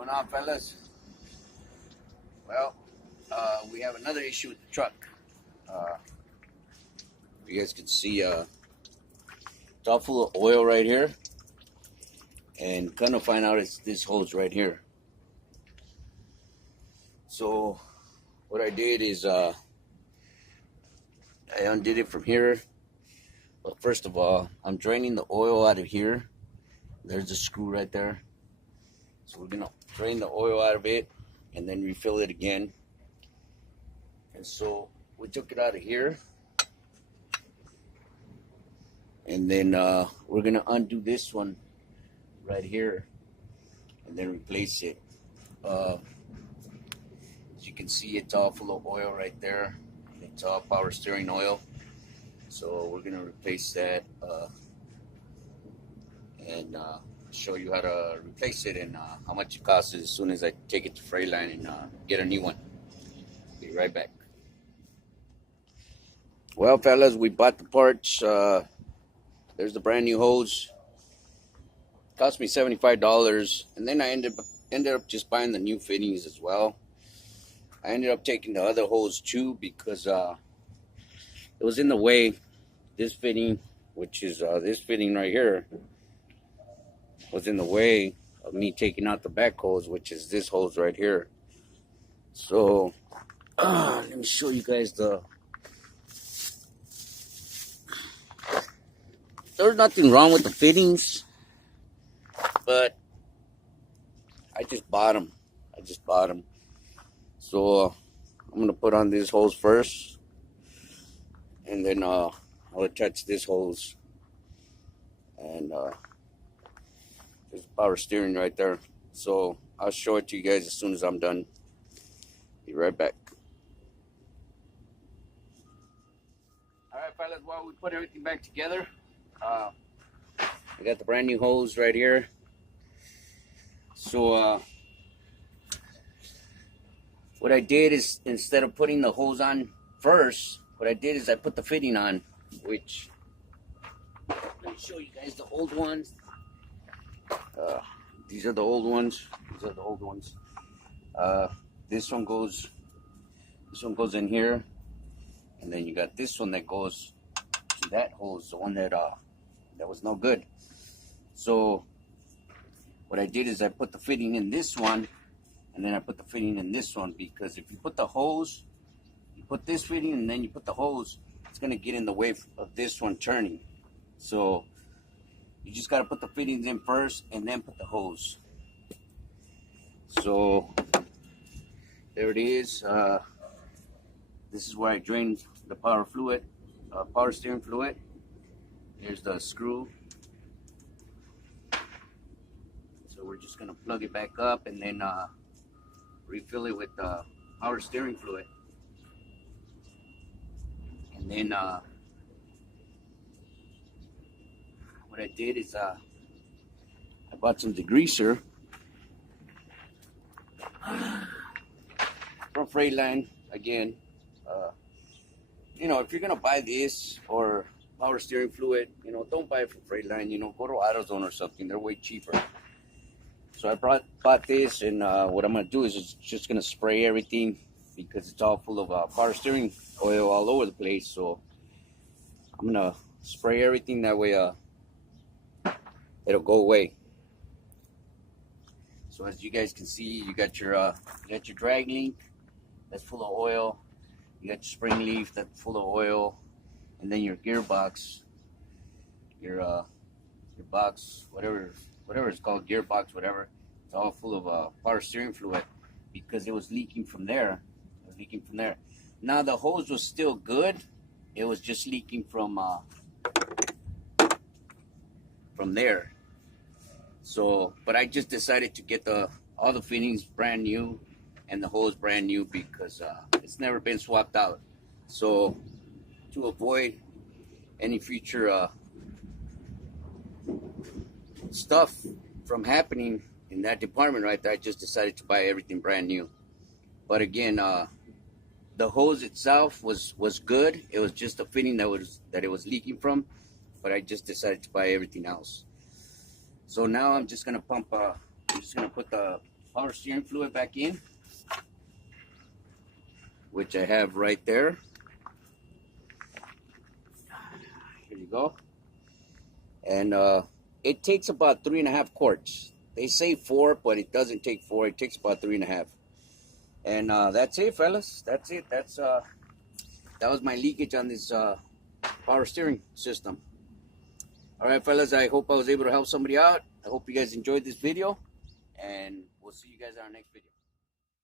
Going on, fellas? Well, we have another issue with the truck. Uh, you guys can see it's all full of oil right here, and kind of find out it's this hose right here. So what I did is I undid it from here. But first of all, I'm draining the oil out of here. There's the screw right there. So we're gonna drain the oil out of it and then refill it again. And so we took it out of here, and then we're gonna undo this one right here and then replace it. As you can see, it's all full of oil right there. It's all power steering oil. So we're gonna replace that and show you how to replace it and how much it costs as soon as I take it to Freightliner and get a new one. Be right back. Well, fellas, we bought the parts. There's the brand new hose. Cost me $75, and then I ended up just buying the new fittings as well. I ended up taking the other hose too because it was in the way. This fitting, which is this fitting right here, was in the way of me taking out the back hose, which is this hose right here. So let me show you guys there's nothing wrong with the fittings, but I just bought them. So I'm gonna put on this hose first, and then I'll attach this hose, and there's power steering right there. So I'll show it to you guys as soon as I'm done. Be right back. All right, fellas, while we put everything back together, I got the brand new hose right here. So what I did is, instead of putting the hose on first, what I did is I put the fitting on, which, let me show you guys the old ones. These are the old ones. This one goes in here, and then you got this one that goes to that hose, the one that was no good. So what I did is I put the fitting in this one, and then I put the fitting in this one, because if you put the hose, you put this fitting and then you put the hose, it's gonna get in the way of this one turning. So you just gotta put the fittings in first and then put the hose. So there it is. This is where I drained the power steering fluid. Here's the screw. So we're just gonna plug it back up and then refill it with power steering fluid. And then what I did is I bought some degreaser from Freightliner again. You know, if you're gonna buy this or power steering fluid, you know, don't buy it from Freightliner. You know, go to AutoZone or something. They're way cheaper. So I bought this, and what I'm gonna do is just gonna spray everything, because it's all full of power steering oil all over the place. So I'm gonna spray everything, that way it'll go away. So as you guys can see, you got your drag link that's full of oil. You got your spring leaf that's full of oil, and then your gearbox, your box, whatever it's called, gearbox, whatever. It's all full of power steering fluid, because it was leaking from there. Now the hose was still good. It was just leaking from there. So, but I just decided to get all the fittings brand new and the hose brand new, because it's never been swapped out. So to avoid any future stuff from happening in that department right there, I just decided to buy everything brand new. But again, the hose itself was good. It was just a fitting that it was leaking from, but I just decided to buy everything else. So now I'm just gonna put the power steering fluid back in, which I have right there. Here you go. And it takes about 3.5 quarts. They say 4, but it doesn't take 4. It takes about 3.5. And that's it, fellas. That's it. That was my leakage on this power steering system. All right, fellas, I hope I was able to help somebody out. I hope you guys enjoyed this video, and we'll see you guys in our next video.